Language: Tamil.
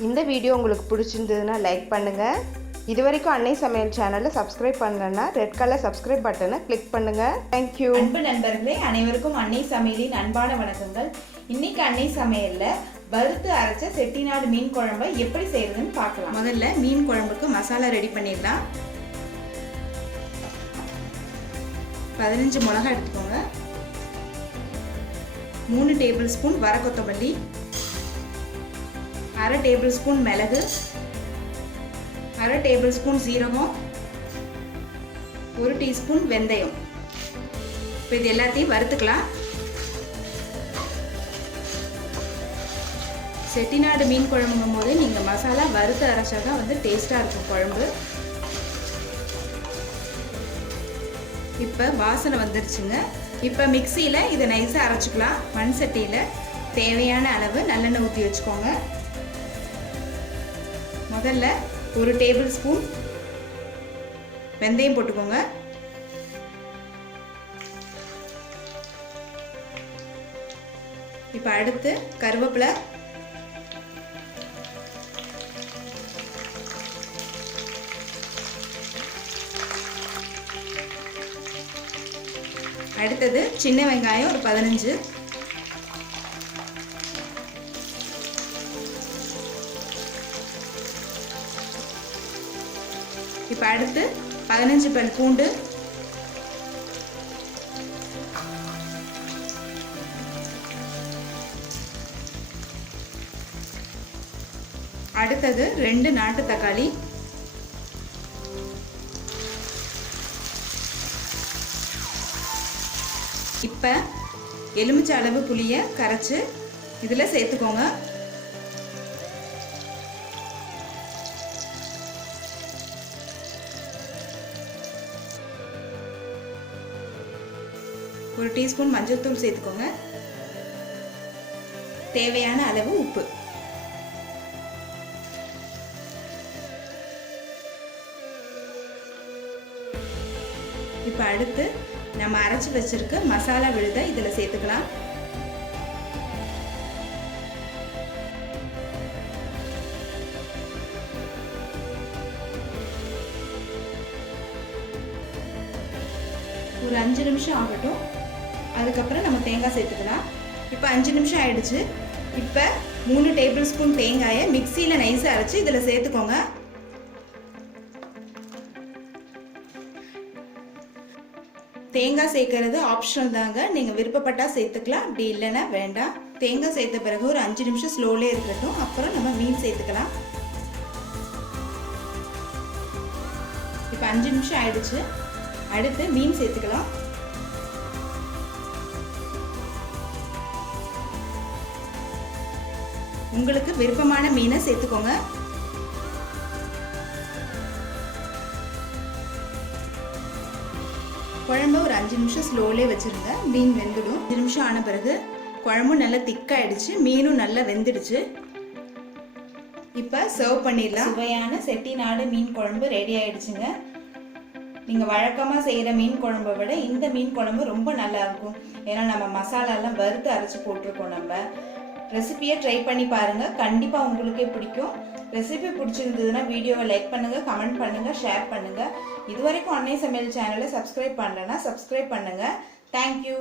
இந்த வீடியோ உங்களுக்கு பிடிச்சிருந்ததுன்னா லைக் பண்ணுங்கள். இதுவரைக்கும் அன்னை சமையல் சேனலை சப்ஸ்கிரைப் பண்ணலன்னா ரெட் கலர் சப்ஸ்கிரைப் பட்டனை கிளிக் பண்ணுங்கள். தேங்க்யூ. அன்பு நண்பர்களே, அனைவருக்கும் அன்னை சமையலின் அன்பான வணக்கங்கள். இன்னைக்கு அன்னை சமையலில் வறுத்து அரைச்ச செட்டிநாடு மீன் குழம்பை எப்படி செய்யறதுன்னு பார்க்கலாம். முதல்ல மீன் குழம்புக்கு மசாலா ரெடி பண்ணிடலாம். 15 மிளகாய் எடுத்துக்கோங்க. 3 டேபிள் ஸ்பூன் வர கொத்தமல்லி, 1/2 டேபிள் ஸ்பூன் மிளகு, 1/2 டேபிள் ஸ்பூன் சீரகம், 1 டீஸ்பூன் வெந்தயம். இப்போ இது எல்லாத்தையும் வறுத்துக்கலாம். செட்டிநாடு மீன் குழம்புங்கும் போது நீங்கள் மசாலா வறுத்து அரைச்சா தான் டேஸ்ட்டாக இருக்கும் குழம்பு. இப்போ வாசனை வந்துருச்சுங்க. இப்போ மிக்சியில் இதை நைஸாக அரைச்சிக்கலாம். மண் சட்டியில் தேவையான அளவு நல்லெண்ணெய் ஊற்றி வச்சுக்கோங்க. முதல்ல 1 டேபிள் ஸ்பூன் வெந்தயம் போட்டுக்கோங்க. இப்போ அடுத்து கருவேப்பிலை, அடுத்தது சின்ன வெங்காயம் ஒரு 15, இப்போ அடுத்து 15 பல் பூண்டு, அடுத்தது 2 நாட்டு தக்காளி, இப்போ எலுமிச்சை அளவு புளியை கரைச்சி இதில் சேர்த்துக்கோங்க. ஒரு டீஸ்பூன் மஞ்சள் தூள் சேர்த்துக்கோங்க. தேவையான அளவு உப்பு. இப்போ அடுத்து நம்ம அரைச்சி வச்சிருக்க மசாலா விழுதை இதில் சேர்த்துக்கலாம். ஒரு 5 நிமிஷம் ஆகட்டும். அதுக்கப்புறம் நம்ம தேங்காய் சேர்த்துக்கலாம். இப்போ 5 நிமிஷம் ஆயிடுச்சு. இப்போ 3 டேபிள் ஸ்பூன் தேங்காயை மிக்சியில் நைஸாக அரைச்சி இதில் சேர்த்துக்கோங்க. தேங்காய் சேர்க்கறது ஆப்ஷனல் தாங்க. நீங்கள் விருப்பப்பட்டால் சேர்த்துக்கலாம், அப்படி இல்லைன்னா வேண்டாம். தேங்காய் சேர்த்த பிறகு ஒரு 5 நிமிஷம் ஸ்லோலே இருக்கட்டும். அப்புறம் நம்ம மீன் சேர்த்துக்கலாம். இப்போ 5 நிமிஷம் ஆயிடுச்சு. அடுத்து மீன் சேர்த்துக்கலாம். உங்களுக்கு விருப்பமான மீனை சேர்த்துக்கோங்க. குழம்பு ஒரு 5 நிமிஷம் ஸ்லோலே வச்சுருங்க. மீன் வெந்துடும். 5 நிமிஷம் ஆன பிறகு குழம்பும் நல்லா திக்காயிடுச்சு, மீனும் நல்லா வெந்துடுச்சு. இப்போ சர்வ் பண்ணிடலாம். சுவையான செட்டிநாடு மீன் குழம்பு ரெடி ஆயிடுச்சுங்க. நீங்கள் வழக்கமாக செய்கிற மீன் குழம்பை விட இந்த மீன் குழம்பு ரொம்ப நல்லா இருக்கும். ஏன்னா நம்ம மசாலாலாம் வறுத்து அரைச்சி போட்டிருக்கோம். நம்ம ரெசிபியை ட்ரை பண்ணி பாருங்கள், கண்டிப்பாக உங்களுக்கே பிடிக்கும். ரெசிபி பிடிச்சிருந்ததுன்னா வீடியோவை லைக் பண்ணுங்கள், கமெண்ட் பண்ணுங்கள், ஷேர் பண்ணுங்கள். இதுவரைக்கும் அன்னை சமையல் சேனலை சப்ஸ்கிரைப் பண்ணலைன்னா சப்ஸ்கிரைப் பண்ணுங்கள். தேங்க்யூ.